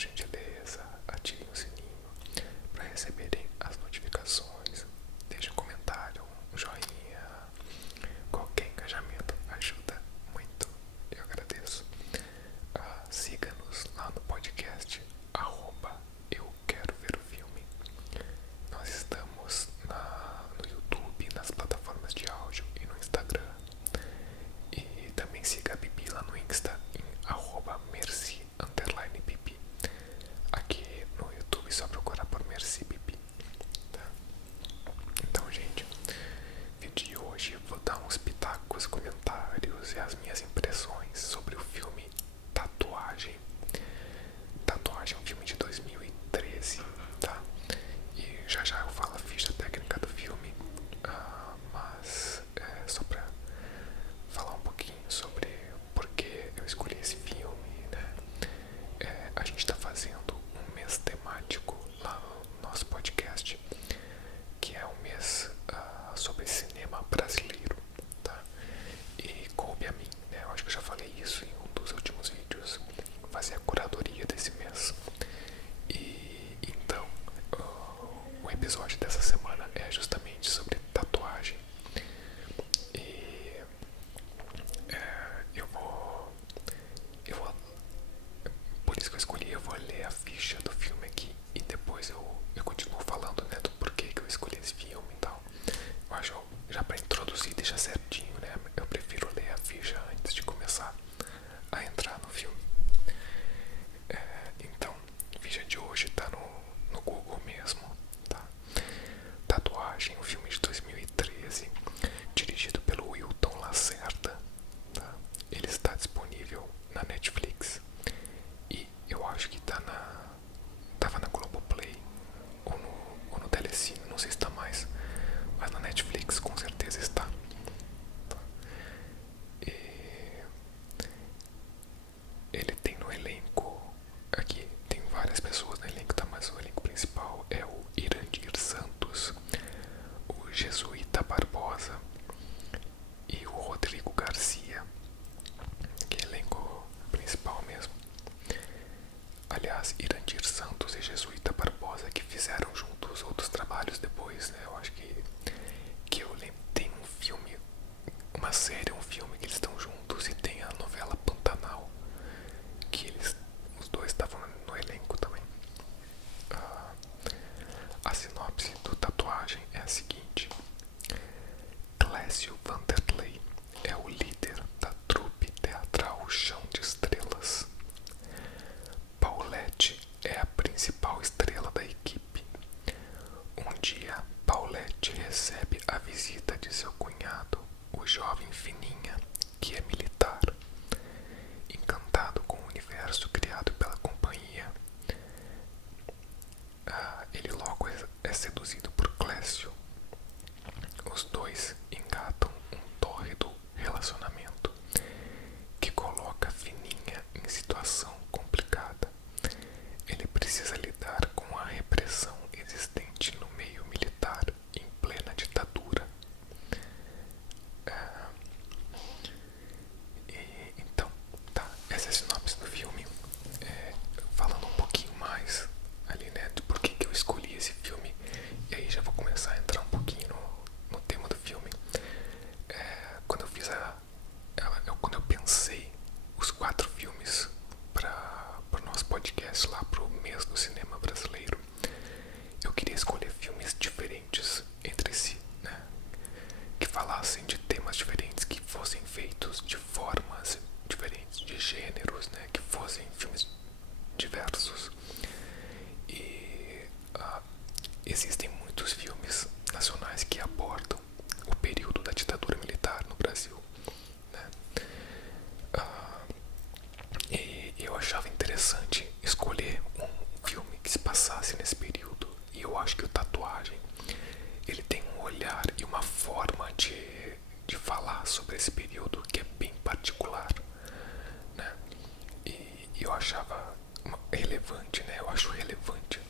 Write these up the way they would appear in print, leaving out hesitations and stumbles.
gentileza, ativem o sininho para receberem as notificações. Deixe um comentário, um joinha, qualquer engajamento ajuda muito, eu agradeço. Siga-nos lá no podcast Eu Quero Ver o Filme. Nós estamos no YouTube, nas plataformas de áudio e no Instagram. E também siga a Bibi lá no Insta em @merci_bibi. Aqui no YouTube é só procurar por Merci Bibi, tá? Então, gente, vídeo de hoje eu vou dar uns pitacos, comentários e as minhas impressões sobre o filme Tatuagem. Tatuagem é um filme de 2013, tá? E já já eu falo a ficha técnica do filme, mas só pra falar um pouquinho sobre por que eu escolhi esse filme, né? A gente tá fazendo um mês temático lá no nosso podcast, que é um mês sobre cinema brasileiro, tá? E coube a mim, né? Eu acho que eu já falei isso em um dos últimos vídeos, fazer a curadoria desse mês. E então o episódio dessa semana é justamente sobre tatuagem. E eu vou, por isso que eu escolhi, eu vou ler a ficha do filme aqui e depois eu continuo falando, né, do porquê que eu escolhi esse filme e tal. Eu acho, já pra introduzir, deixar certinho, né, eu prefiro ler a ficha antes de começar a entrar no filme. Então, a ficha de hoje tá no Google mesmo, tá? Tatuagem, um filme de 2013, dirigido pelo Wilton Lacerda, tá? Ele está disponível na Netflix e eu acho que tava na Globoplay ou no Telecine, não sei se tá mais, mas na Netflix com certeza está, tá? E ele tem no elenco, aqui tem várias pessoas no elenco, tá? Mas o elenco principal é o Irandir Santos, o Jesuíta Barbosa e o Rodrigo Garcia, que é elenco principal mesmo. Aliás, Irandir Santos e Jesuíta Barbosa que fizeram juntos outros trabalhos depois, né? Eu acho que eu lembro, tem um filme, uma série, um filme que eles estão juntos, e tem a novela Pantanal, que os dois estavam no elenco também. A sinopse do Tatuagem é a seguinte: Clécio Vanderlei é o líder da trupe teatral Chão de Estrelas. Paulette é a principal estrela da equipe. Um dia, Paulette recebe a visita de seu cunhado, o jovem Fininha, que é militar. Encantado com o universo criado pela companhia, ele logo é seduzido por Clécio. Os dois engatam um tórrido relacionamento que coloca Fininha em situação complicada. Ele precisa lidar com a repressão existente no meio militar em plena ditadura. Então, tá, essa é a sinopse do filme. Falando um pouquinho mais ali, né, do porquê que eu escolhi esse filme, e aí já vou começar a entrar um pouquinho no tema do filme. Quando eu fiz quando eu pensei os 4 filmes para o nosso podcast lá pro mês do cinema brasileiro, eu queria escolher filmes diferentes entre si, né, que falassem de temas diferentes, que fossem feitos de formas diferentes, de gêneros, né, que fossem filmes diversos. E existem muitos filmes nacionais que abordam o período da ditadura militar no Brasil, né? E eu achava interessante escolher um filme que se passasse nesse período. E eu acho que o Tatuagem, ele tem um olhar e uma forma de falar sobre esse período que é bem particular, né? E eu achava relevante, né? Eu acho relevante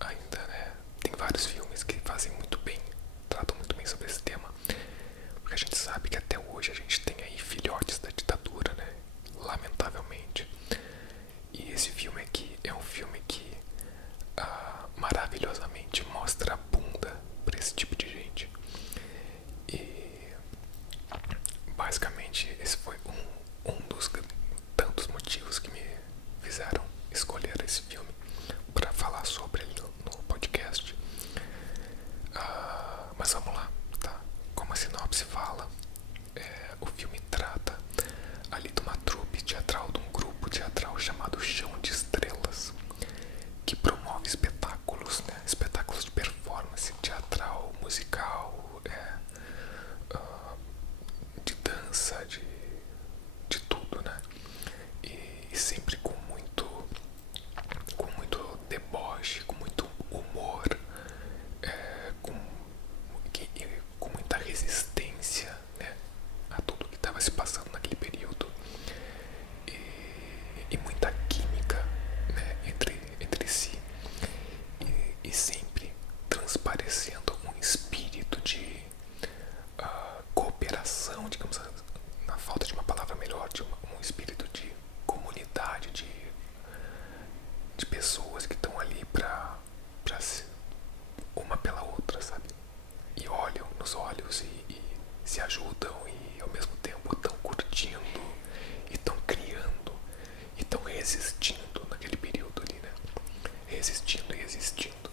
ainda, né? Tem vários filmes que fazem muito bem, tratam muito bem sobre esse tema, porque a gente sabe que até hoje a gente tem aí filhotes da ditadura, né? Lamentavelmente. E esse filme aqui é um filme de pessoas que estão ali pra uma pela outra, sabe? E olham nos olhos e se ajudam e ao mesmo tempo estão curtindo e estão criando e estão resistindo naquele período ali, né? Resistindo e resistindo.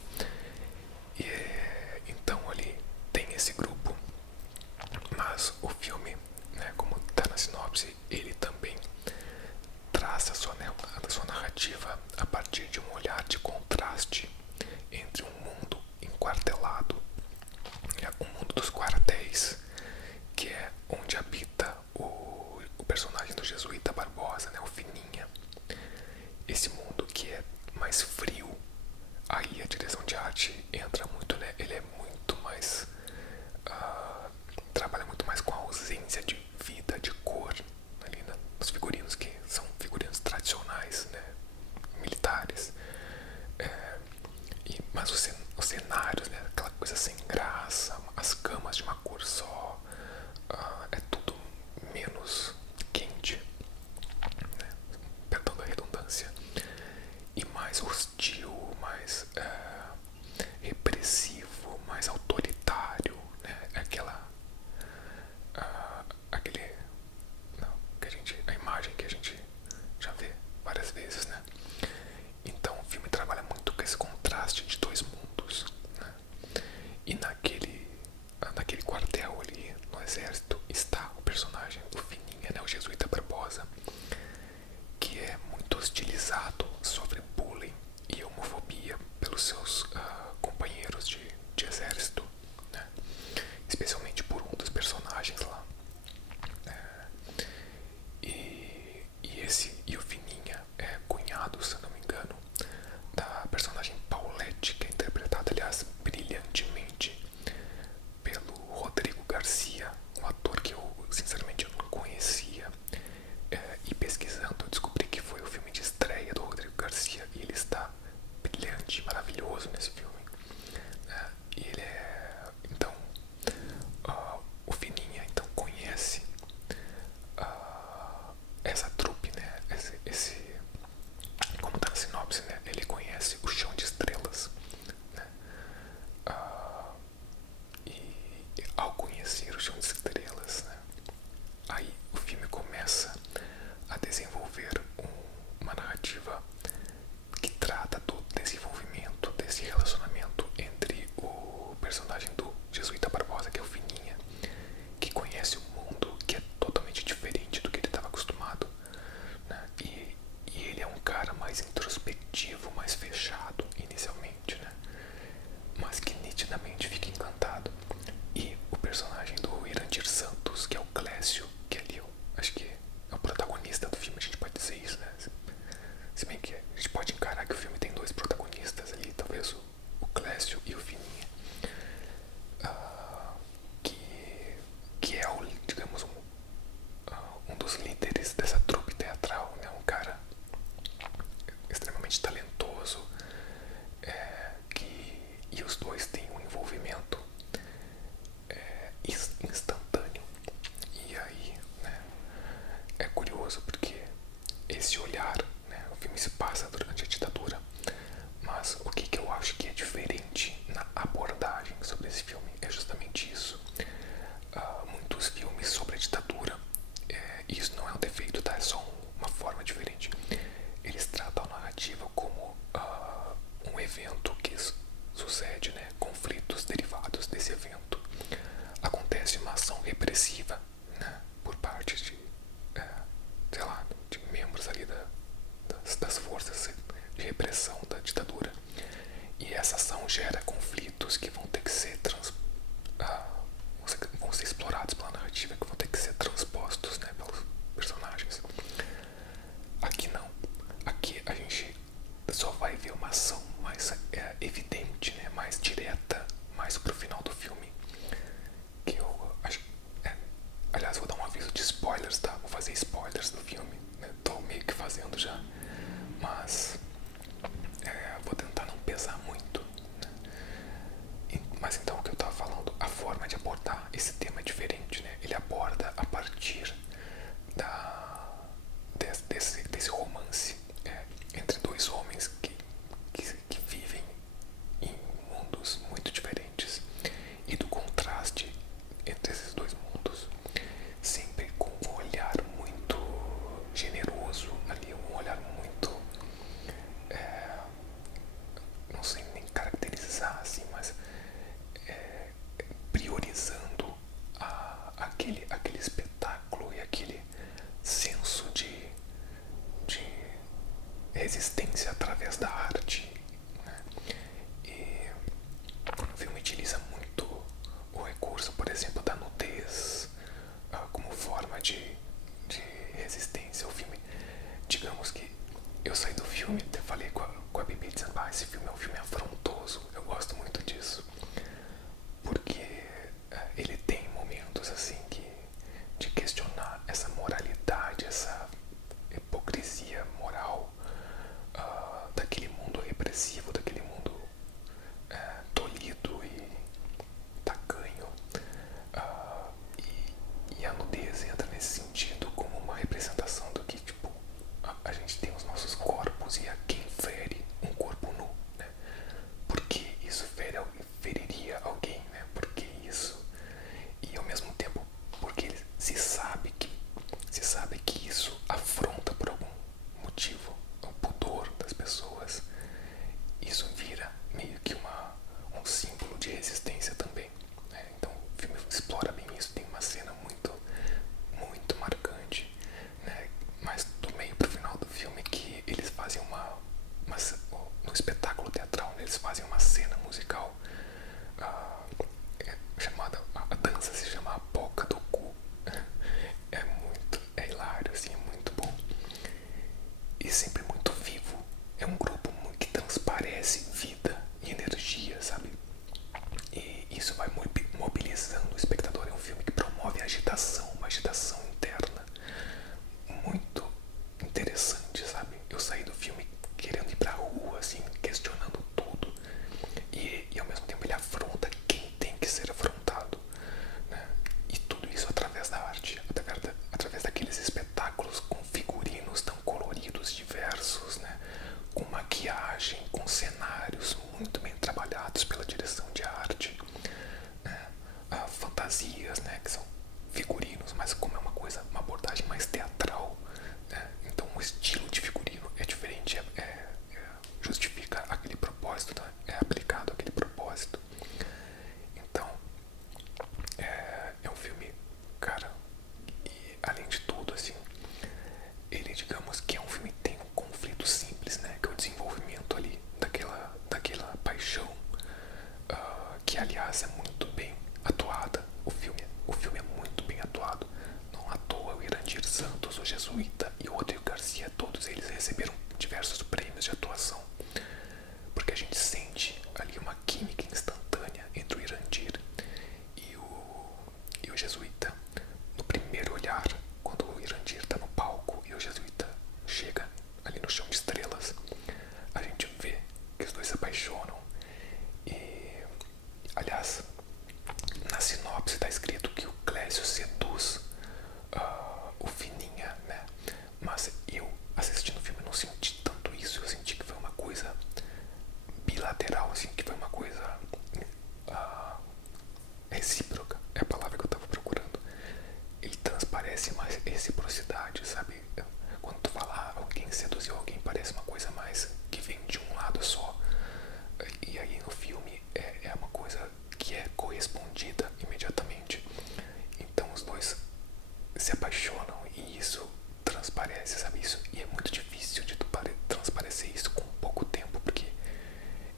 Então ali tem esse grupo, mas o filme, né, como está na sinopse, ele também traça a sua narrativa a partir de um olhar de contraste entre um mundo enquartelado, o mundo dos quartéis, que é onde habita o personagem do Jesuíta Barbosa, né, o Fininha. Esse mundo que é mais frio, aí a direção de arte entra muito, né? Ele é muito mais trabalha muito mais com a ausência de vida, de cor ali nos figurinos, que são figurinos tradicionais, né, militares. Mas os cenários, né, aquela coisa sem graça, as camas de uma cor só, é tudo menos quente, né, perdão da redundância, e mais hostil, mais repressivo, mais autoritário, né, aquele, não, a imagem que a gente já vê várias vezes, né? Então o filme trabalha muito com esse contraste de dois mundos, né? E naquele quartel ali no exército está o personagem do Fininha, né, o Jesuíta Barbosa, que é muito hostilizado, sofre bullying e homofobia pelos seus companheiros de exército, né? Especialmente por um dos personagens lá. E o Fininha é cunhado, se eu não me engano, da personagem Paulette, que é interpretada, aliás, brilhantemente pelo Rodrigo Garcia, um ator que eu sinceramente não conhecia. E pesquisando eu descobri que foi o filme de estreia do Rodrigo Garcia e ele está brilhante, maravilhoso nesse filme. E ele é, então, o Fininha então conhece essa trupe, né? Como tá na sinopse, né? Ele conhece o Chão de Estrelas, né? E ao conhecer o Chão de Estrelas, né, aí o filme começa a desenvolver uma narrativa que trata do desenvolvimento desse relacionamento entre o personagem do Jesuíta Barbosa, que é o Fininha, que conhece um mundo que é totalmente diferente do que ele estava acostumado, né? E ele é um cara mais introspectivo, mais fechado inicialmente, né? Mas que nitidamente fica encantado. E o personagem do Irandir Santos, que é o Clécio, que ali eu acho que é o protagonista do filme, a gente pode dizer isso, né? Se bem que a gente pode encarar que o filme tem dois protagonistas ali, talvez o Clécio e o Fininha, que é o, digamos, um dos líderes dessa trupe teatral, né? Um cara extremamente talentoso, e os dois têm um envolvimento instantâneo. E aí, né, é curioso porque esse olhar, né, o filme se passa durante a ditadura, mas o que eu acho que é diferente na abordagem sobre esse filme é justamente isso. Muitos filmes sobre a ditadura, isso não é um defeito, tá? É só uma forma diferente. Eles tratam a narrativa como um evento que sucede, né? Conflitos derivados desse evento. Acontece uma ação repressiva, né, por parte de, sei lá, de membros ali das forças de repressão da ditadura. E essa ação gera conflitos que vão ter que ser vão ser explorados pela narrativa, que vão ter que ser transpostos, né, pelos personagens. Aqui não. Aqui a gente só vai ver uma ação mais evidente, né, mais direta, mais pro final do filme. Que eu acho. Aliás, vou dar um aviso de spoilers, tá? Vou fazer spoilers do filme, né? Tô meio que fazendo já. Mas vou tentar não pesar muito, né? Mas então o que eu tava falando, a forma de abordar esse tema é diferente, né? Ele aborda a partir desse romance entre dois homens que resistência através da arte, né? E o filme utiliza muito o recurso, por exemplo, da nudez, como forma de resistência. O filme, digamos que eu saí do filme, até falei com a Bibi dizendo, esse filme é um filme afrontoso. Eu gosto muito disso, porque ele tem momentos assim de questionar essa moralidade, essa hipocrisia moral, daquele mundo repressivo, daquele mundo tolhido e tacanho. E a nudez entra nesse sentido como uma representação do que, tipo, a gente tem os nossos corpos e a quem fere um corpo nu, né? Porque isso feriria alguém, né? Porque isso, e ao mesmo tempo porque se sabe que isso afronta por algum motivo o pudor das pessoas. Isso vira meio que um símbolo de resistência também, né? Então o filme explora bem isso. Tem uma cena muito, muito marcante, né? Mas do meio pro final do filme que eles fazem no espetáculo teatral, né? Eles fazem uma cena musical, chamada, a dança se chama A Boca do Cu. É hilário, assim, é muito bom e sempre muito vivo. É um grupo que transparece vida e energia, sabe? E isso vai mobilizando o espectador. É um filme que promove agitação, uma agitação interna muito interessante, sabe? Eu saí do filme querendo ir pra rua, assim, questionando tudo. E ao mesmo tempo ele afronta quem tem que ser afrontado, né? E tudo isso através da arte, através daqueles espetáculos com figurinos tão coloridos, diversos, né? Com maquiagem, com cenários muito bem trabalhados pela direção de arte, né? Fantasias, né? Que são figurinos, mas como é uma abordagem mais teatral, né? Então o estilo de figurino é diferente, justifica aquele propósito, né? É aplicado aquele propósito. Então é um filme, cara, e além de tudo, assim, ele, digamos que é um filme que tem um conflito simples, né? Que é o desenvolvimento ali daquela paixão, que aliás é muito bem atuada. O filme é muito bem atuado. Não à toa o Irandir Santos, o Jesuíta e o Rodrigo Garcia, todos eles receberam diversos prêmios de atuação, porque a gente sente ali uma química instantânea entre o Irandir e o Jesuíta. No primeiro olhar, quando o Irandir está no palco e o Jesuíta chega ali no Chão de Estrelas, a gente vê que os dois se apaixonam. E, aliás, na sinopse está escrito que o Clécio seduz o Fininha, né? Mas eu, assistindo o filme, não senti tanto isso. Eu senti que foi uma coisa bilateral, assim, que foi uma coisa recíproca, é a palavra que eu tava procurando. Ele transparece mais reciprocidade, sabe? Quando tu fala alguém seduziu alguém, parece uma coisa mais que vem de um lado só. E aí no filme é uma coisa que é correspondida imediatamente. Então os dois se apaixonam e isso transparece, sabe? Isso, e é muito difícil de transparecer isso com pouco tempo, porque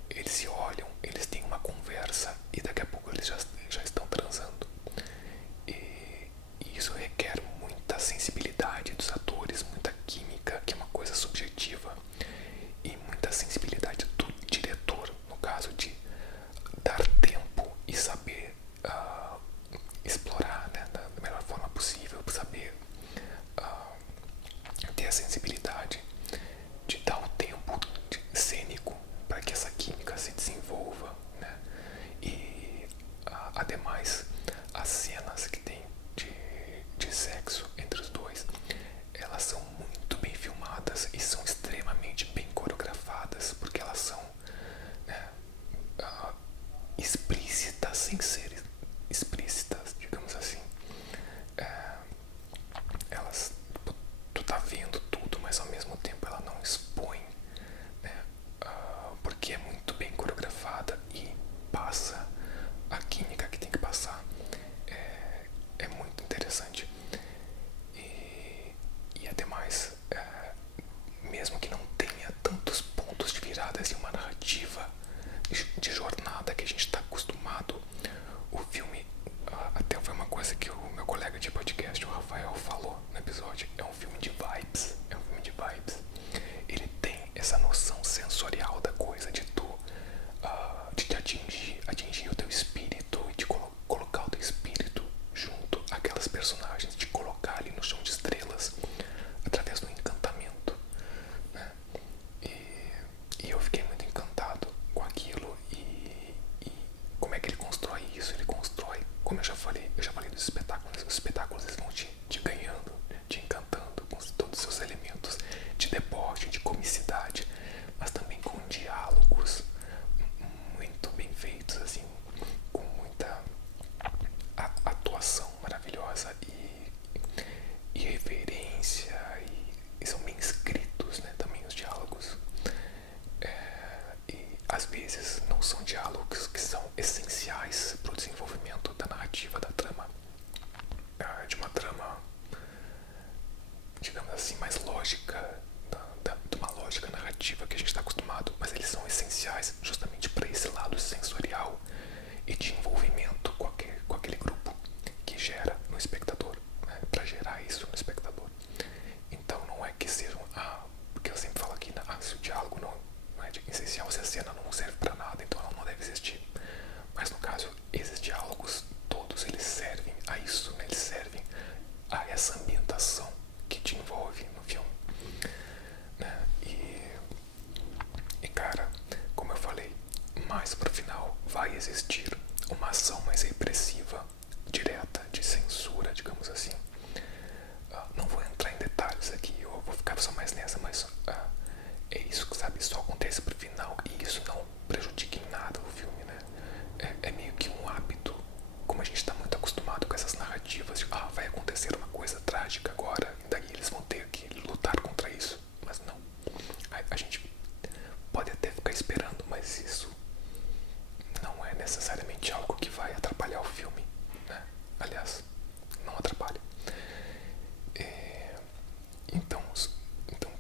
eles se olham, eles têm uma conversa e daqui a pouco eles já estão transando. E isso requer muita sensibilidade dos atores, muita química, que é uma coisa subjetiva, e muita sensibilidade do diretor, no caso de dar tempo e saber explorar, né, da melhor forma possível, saber ter a sensibilidade de dar o tempo cênico para que essa química se desenvolva, né? E essa noção sensorial da coisa, de tu de te atingir o teu espírito e de colocar o teu espírito junto àquelas personagens, de colocar ali no chão de estrelas através do encantamento, né? E eu fiquei muito encantado com aquilo e como é que ele constrói isso? Ele constrói, como eu já falei dos espetáculos. Os espetáculos eles vão te ganhando, te encantando com todos os seus elementos de deboche, de comicidade, mas também com diálogos muito bem feitos, assim, com muita atuação maravilhosa e reverência, e são bem escritos, né, também os diálogos. E às vezes não são diálogos que são essenciais para o desenvolvimento da narrativa, da trama, de uma trama, digamos assim, mais lógica, de uma lógica narrativa que a gente está acostumado, mas eles são essenciais justamente para esse lado sensorial e de envolvimento com aquele grupo que gera no espectador, né, para gerar isso no espectador. Então não é que sejam, porque eu sempre falo aqui, né, se o diálogo não é essencial, se a cena não serve para nada, então ela não deve existir. Mas no caso, esses diálogos todos, eles servem a isso, né, eles servem a essa ambientação que te envolve no filme, né? E cara, como eu falei, mais pro final vai existir uma ação mais repressiva, direta, de censura, digamos assim. Não vou entrar em detalhes aqui, eu vou ficar só mais nessa, mas é isso, sabe? Só acontece pro final e isso não prejudica em nada o filme, né? É meio que um hábito, como a gente está muito acostumado com essas narrativas de vai acontecer uma coisa trágica agora, e daí eles vão ter que lutar contra isso. Mas não, a gente pode até ficar esperando, mas isso não é necessariamente algo que vai atrapalhar o filme, né? Aliás, não atrapalha. Então,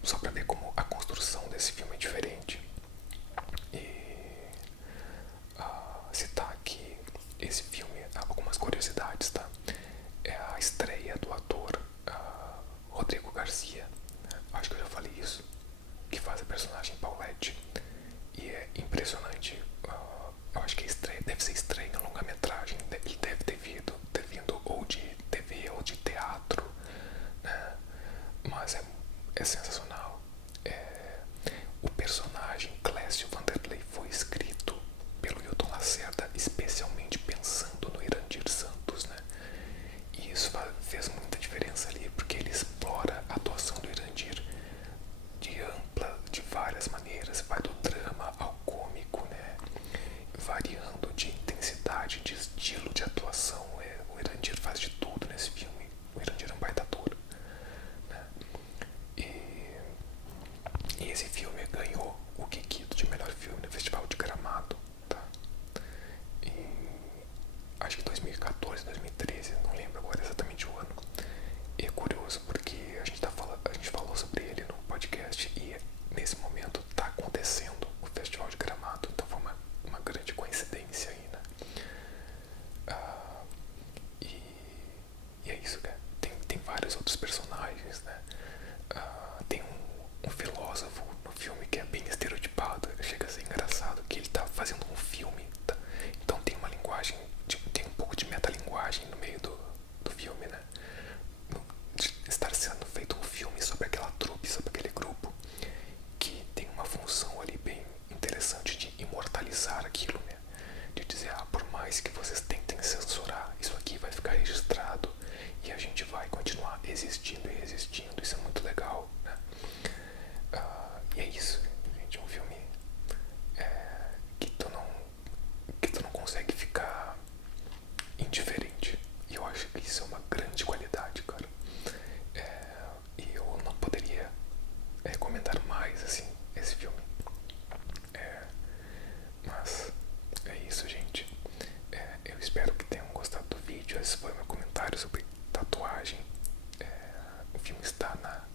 só pra ver como a construção desse filme é diferente. E citar aqui esse filme, algumas curiosidades, tá? É a estreia do ator Rodrigo Garcia, né? Acho que eu já falei isso, que faz a personagem Paulette. E é impressionante. Eu acho que a estreia deve ser estreia em longa-metragem. Ele deve ter vindo ou de TV ou de teatro, né? Mas é sensacional. O personagem Clécio Vanderlei foi escrito pelo Hilton Lacerda especialmente pensando no Irandir Santos, né? E isso fez muita diferença ali, porque ele explora a atuação do Irandir de várias maneiras, vai do drama ao cômico, né? Variando de intensidade, de estilo de atuação. O Irandir faz de tudo nesse filme. O Irandir é um baita ator, né? E esse filme ganhou o Kikito de melhor filme no Festival de Gramado, tá? E acho que 2014, 2013, não lembro agora exatamente o ano. E é curioso porque a gente falou sobre ele no podcast e nesse momento tá acontecendo o Festival de Gramado, então foi uma grande coincidência aí, né? E é isso, cara. Tem vários outros personagens, né? Tem um filósofo no filme que é bem estereotipado, chega a ser engraçado, que ele tá fazendo um filme, tá? Então tem uma linguagem, tem um pouco de metalinguagem no meio do filme, né? Estar sendo feito um filme sobre aquela trupe, sobre aquele grupo, que tem uma função ali bem interessante de imortalizar aquilo, né? De dizer, por mais que vocês tentem censurar, isso aqui vai ficar registrado e a gente vai continuar existindo e existindo. Isso é muito legal, né? E é isso, gente, é um filme que tu não consegue ficar indiferente. E eu acho que isso é uma grande qualidade, cara. E eu não poderia recomendar mais, assim, esse filme. Mas é isso, gente. Eu espero que tenham gostado do vídeo. Esse foi meu comentário sobre tatuagem. O filme está na